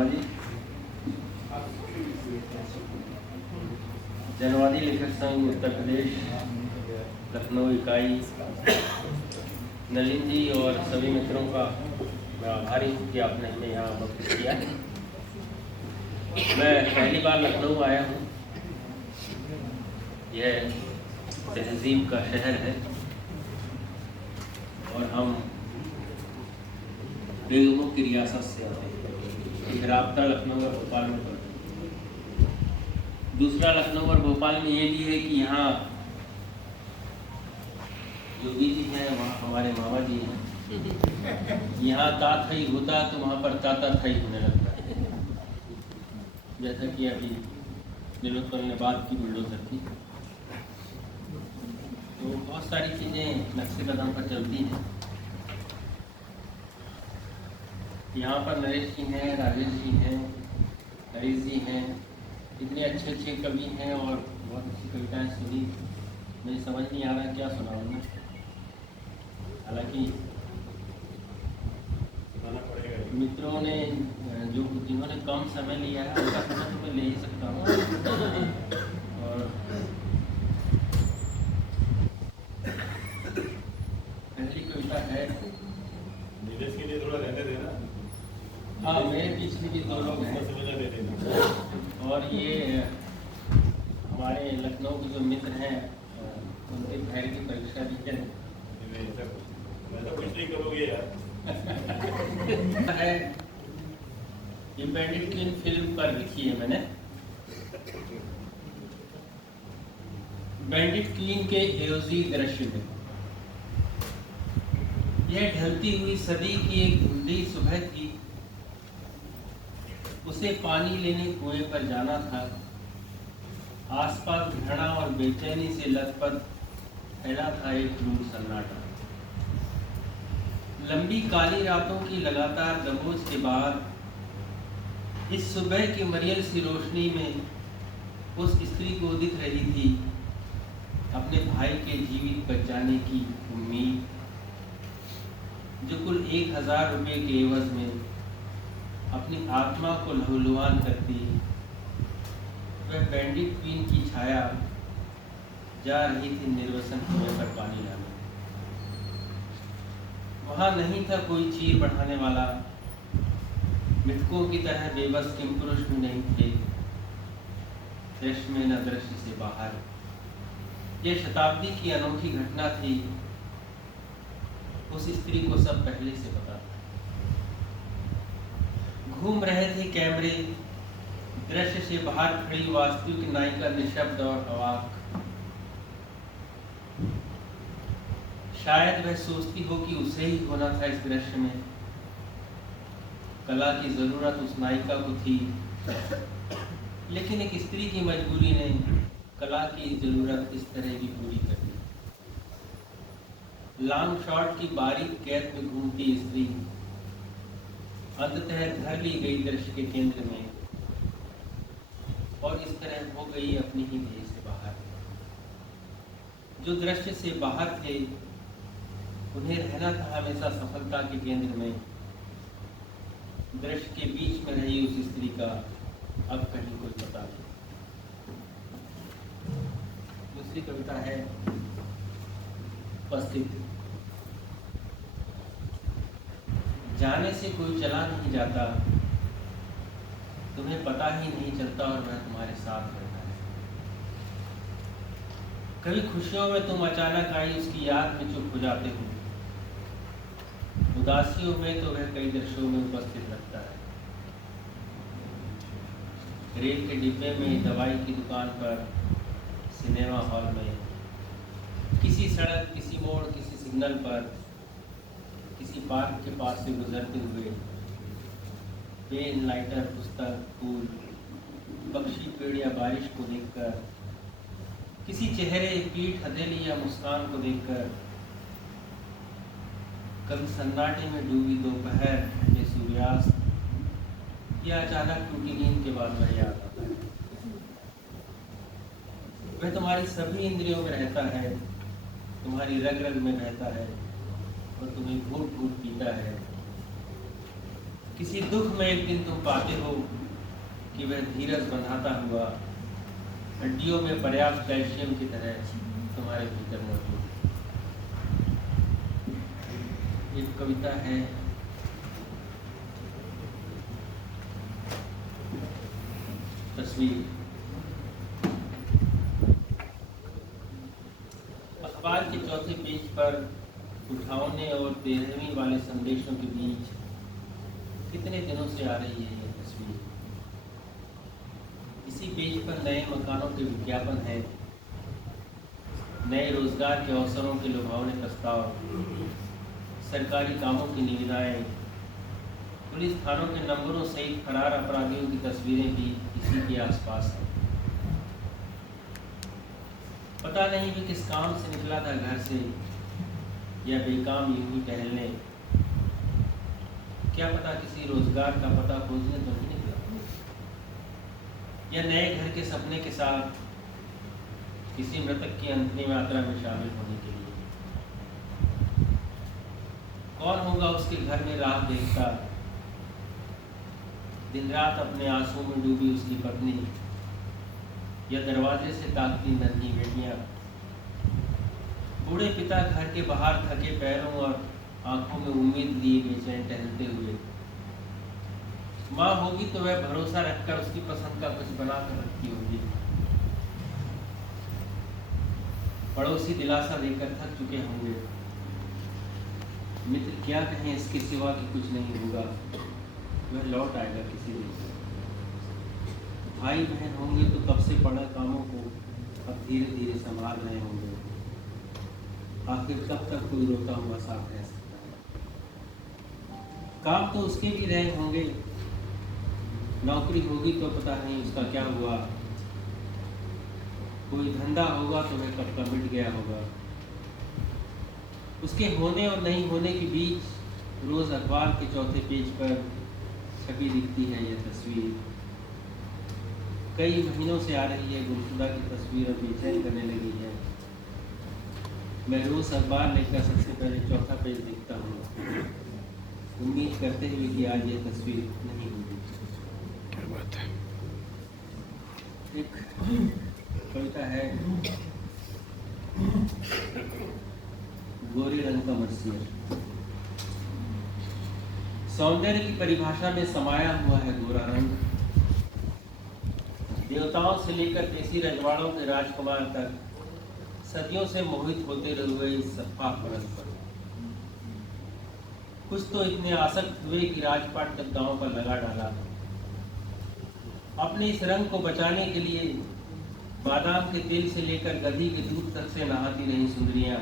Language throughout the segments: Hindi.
शर्मा जी, जनवादी लेखक संघ उत्तर प्रदेश लखनऊ इकाई, नलिन जी और सभी मित्रों का मैं आभारी हूँ कि आपने हमें यहाँ वक्त किया। मैं पहली बार लखनऊ आया हूँ। यह तहजीब का शहर है और हम बेगमों की रियासत से आते हैं। एक राब्ता लखनऊ और भोपाल में पड़ता है। दूसरा लखनऊ और भोपाल में ये भी है कि यहाँ योगी जी हैं, वहाँ हमारे मामा जी हैं। यहाँ ताथई होता तो वहाँ पर ताता थाई होने लगता है। जैसा कि अभी नीलोत्पल ने बात की बुलडोजर की, तो बहुत सारी चीज़ें नक्शे कदम पर चलती हैं। यहाँ पर नरेश जी हैं, राजेश जी हैं, हरीश जी हैं, इतने अच्छे अच्छे कवि हैं और बहुत अच्छी कविताएं सुनी। मुझे समझ नहीं आ रहा क्या सुनाऊँ मैं। हालांकि मित्रों ने जिन्होंने कम समय लिया है उनका समय तो मैं ले ही सकता हूँ। और पहली कविता है, नीरज के लिए थोड़ा रहने देना। हाँ, मेरे पीछे भी दो लोग हैं और ये हमारे लखनऊ के जो मित्र हैं उनके भैर की परीक्षा भी है। मैं तो कुछ नहीं करोगे यार। है ये बैंडिट क्वीन फिल्म पर लिखी है मैंने। बैंडिट क्वीन के एओजी दृश्य में यह ढलती हुई सदी की एक धुंधली सुबह थी। उसे पानी लेने कुएं पर जाना था। आसपास घृणा और बेचैनी से लथपथ फैला था एक क्रूर सन्नाटा। लंबी काली रातों की लगातार दबोच के बाद इस सुबह की मरियल सी रोशनी में उस स्त्री को दिख रही थी अपने भाई के जीवित बच जाने की उम्मीद, जो कुल 1000 रुपये के एवज में अपनी आत्मा को लहूलुहान करती। वह बैंडिट क्वीन की छाया जा रही थी निर्वसन कुएं पर पानी लाने। वहां नहीं था कोई चीर बढ़ाने वाला, मृतकों की तरह बेबस किम पुरुष भी नहीं थे। दृश्य में न दृश्य से बाहर यह शताब्दी की अनोखी घटना थी। उस स्त्री को सब पहले से पता था। घूम रहे थे कैमरे, दृश्य से बाहर खड़ी वास्तविक नायिका निशब्द और अवाक। शायद वह सोचती हो कि उसे ही होना था इस दृश्य में। कला की जरूरत उस नायिका को थी, लेकिन एक स्त्री की मजबूरी ने कला की जरूरत इस तरह की पूरी कर दी। लॉन्ग शॉट की बारीक कैद में घूमती स्त्री अंततः धर ली गई दृश्य के केंद्र में और इस तरह हो गई अपनी ही देह से बाहर। जो दृश्य से बाहर थे उन्हें रहना था हमेशा सफलता के केंद्र में। दृश्य के बीच में रही उस स्त्री का अब कहीं कोई पता नहीं। दूसरी कविता है उपस्थित। जाने से कोई चला नहीं जाता, तुम्हें पता ही नहीं चलता और वह तुम्हारे साथ रहता है। कभी खुशियों में तुम अचानक आई उसकी याद में चुप हो जाते हो। उदासियों में तो वह कई दृश्यों में उपस्थित रहता है। रेल के डिब्बे में, दवाई की दुकान पर, सिनेमा हॉल में, किसी सड़क, किसी मोड़, किसी सिग्नल पर, किसी पार्क के पास से गुजरते हुए, पेन, लाइटर, पुस्तक, फूल, पक्षी, पेड़ या बारिश को देखकर, किसी चेहरे, पीठ, हथेली या मुस्कान को देखकर, कभी सन्नाटे में डूबी दोपहर के सूर्यास्त या अचानक टूटी नींद के बाद वह याद आता है। वह तुम्हारी सभी इंद्रियों में रहता है, तुम्हारी रग रग में रहता है और तुम्हें घूट घूट पीता है। किसी दुख में एक दिन तुम पाते हो कि वह धीरज बंधाता हुआ हड्डियों में पर्याप्त कैल्शियम की तरह तुम्हारे भीतर मौजूद है। एक कविता है, तस्वीर। अखबार के चौथे पेज पर उठावने और 13वीं वाले संदेशों के बीच कितने दिनों से आ रही है यह तस्वीर। इसी पेज पर नए मकानों के विज्ञापन हैं, नए रोजगार के अवसरों के लुभावने प्रस्ताव, सरकारी कामों की निविदाएं, पुलिस थानों के नंबरों सहित फरार अपराधियों की तस्वीरें भी इसी के आसपास हैं। पता नहीं कि किस काम से निकला था घर से, या बेकाम यूं ही टहलने। क्या पता किसी रोजगार का पता खोजने तो नहीं निकला, या नए घर के सपने के साथ किसी मृतक की अंतिम यात्रा में शामिल होने के लिए। कौन होगा उसके घर में राह देखता, दिन रात अपने आंसू में डूबी उसकी पत्नी, या दरवाजे से ताकती नन्ही बेटियां। बूढ़े पिता घर के बाहर थके पैरों और आंखों में उम्मीद लिए बेचैन टहलते हुए। माँ होगी तो वह भरोसा रखकर उसकी पसंद का कुछ बना कर रखती होगी। पड़ोसी दिलासा देकर थक चुके होंगे। मित्र क्या कहें, इसके सिवा कि कुछ नहीं होगा, वह लौट आएगा किसी दिन। भाई बहन होंगे तो कब से पड़ा कामों को अब धीरे धीरे संभाल रहे होंगे। आखिर कब तक कोई रोता हुआ साथ रह सकता है। काम तो उसके भी रहे होंगे, नौकरी होगी तो पता नहीं उसका क्या हुआ। कोई धंधा होगा तो वह कब का मिट गया होगा। उसके होने और नहीं होने के बीच रोज अखबार के चौथे पेज पर छपी दिखती है यह तस्वीर। कई महीनों से आ रही है गुमशुदा की तस्वीर और बेचैन करने लगी है। मैं रोज अखबार लेकर सबसे पहले चौथा पेज देखता हूँ, उम्मीद करते हुए कि आज यह तस्वीर नहीं होगी। क्या बात है। एक कविता है, गोरे रंग का मर्सियर। सौंदर्य की परिभाषा में समाया हुआ है गोरा रंग। देवताओं से लेकर देसी रजवाड़ों के राजकुमार तक सदियों से मोहित होते रहे इस सफाक रंग पर। कुछ तो इतने आसक्त हुए कि राजपाट तक गांव पर लगा डाला। अपने इस रंग को बचाने के लिए बादाम के तेल से लेकर गधी के दूध तक से नहाती रही सुंदरियां,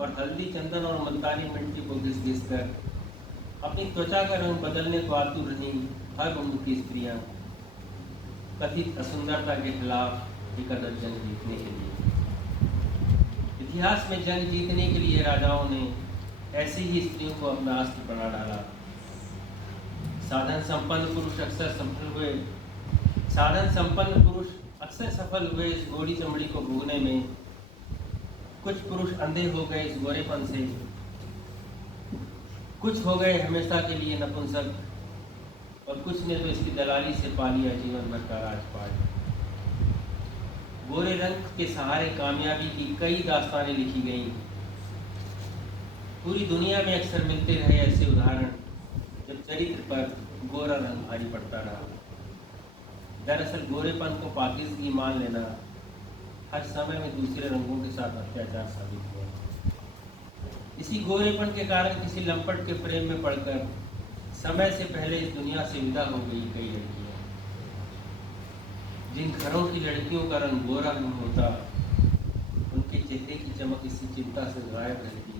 और हल्दी, चंदन और मुल्तानी मिट्टी को घिस घिस कर अपनी त्वचा का रंग बदलने को आतुर रही हर उम्र की स्त्रियां, कथित असुंदरता के खिलाफ एकत्र जंग जीतने के लिए। इतिहास में जंग जीतने के लिए राजाओं ने ऐसी ही स्त्रियों को अपना अस्त्र बना डाला। साधन संपन्न पुरुष अक्सर सफल हुए इस गोरी चमड़ी को भोगने में। कुछ पुरुष अंधे हो गए इस गोरेपन से, कुछ हो गए हमेशा के लिए नपुंसक, और कुछ ने तो इसकी दलाली से पा लिया जीवन भर का राजपाट। गोरे रंग के सहारे कामयाबी की कई दास्तानें लिखी गईं। पूरी दुनिया में अक्सर मिलते रहे ऐसे उदाहरण जब चरित्र पर गोरा रंग भारी पड़ता रहा। दरअसल गोरेपन को पाकिज़गी मान लेना हर समय में दूसरे रंगों के साथ अत्याचार साबित हुआ। इसी गोरेपन के कारण किसी लंपट के प्रेम में पड़कर समय से पहले इस दुनिया से विदा हो गई कई लड़कियां। जिन घरों की लड़कियों का रंग गोरा नहीं होता, उनके चेहरे की चमक इसी चिंता से गायब रहती।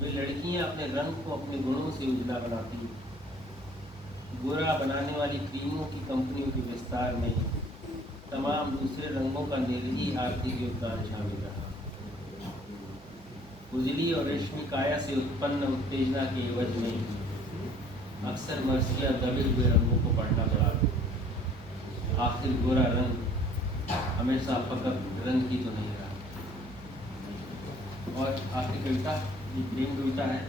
वे लड़कियां अपने रंग को अपने गुणों से उजला बनाती। गोरा बनाने वाली क्रीमों की कंपनियों के विस्तार में तमाम दूसरे रंगों का निर्जीव आर्थिक योगदान शामिल रहा। उजली और रेशमी काया से उत्पन्न उत्तेजना के एवज में अक्सर मर्सिया दबे हुए रंगों को पढ़ना पड़ा। आखिर गोरा रंग हमेशा फकत रंग ही तो नहीं रहा। और आखिरी कविता प्रेम कविता है।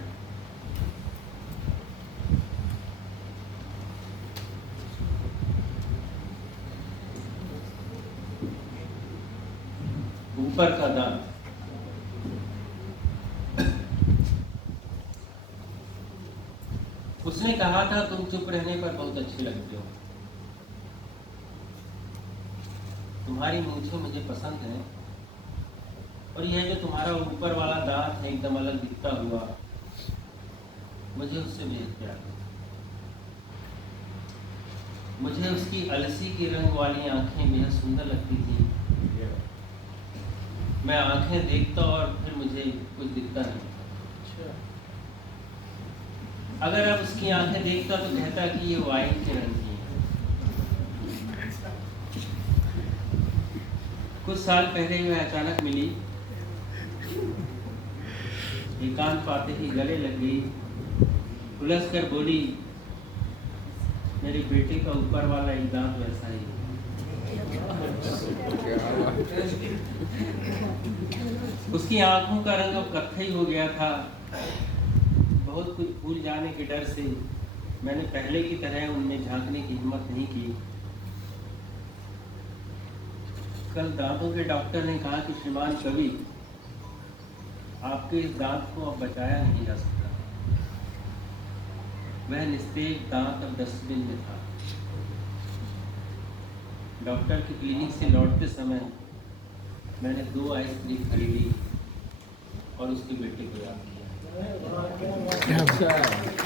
ऊपर का दांत। उसने कहा था तुम चुप रहने पर बहुत अच्छी लगती हो, तुम्हारी मूंछें मुझे पसंद हैं, और यह जो तुम्हारा ऊपर वाला दांत है एकदम अलग दिखता हुआ, मुझे उससे बेहद प्यार है। मुझे उसकी अलसी के रंग वाली आंखें बेहद सुंदर लगती थी। मैं आंखें देखता और फिर मुझे कुछ दिखता नहीं। अगर अब उसकी आंखें देखता तो कहता कि ये वाइन के रंग की हैं। कुछ साल पहले वह अचानक मिली, एकांत पाते ही गले लग गई, उलझ कर बोली, मेरे बेटे का ऊपर वाला एक दांत वैसा ही है। उसकी आंखों का रंग अब कत्थई हो गया था। बहुत कुछ भूल जाने के डर से मैंने पहले की तरह उनमें झांकने की हिम्मत नहीं की। कल दांतों के डॉक्टर ने कहा कि श्रीमान कवि, आपके इस दांत को अब बचाया नहीं जा सकता। वह निस्तेज दांत अब डस्टबिन में था। डॉक्टर की क्लिनिक से लौटते समय मैंने 2 आइसक्रीम खरीदी और उसके बेटे को याद किया।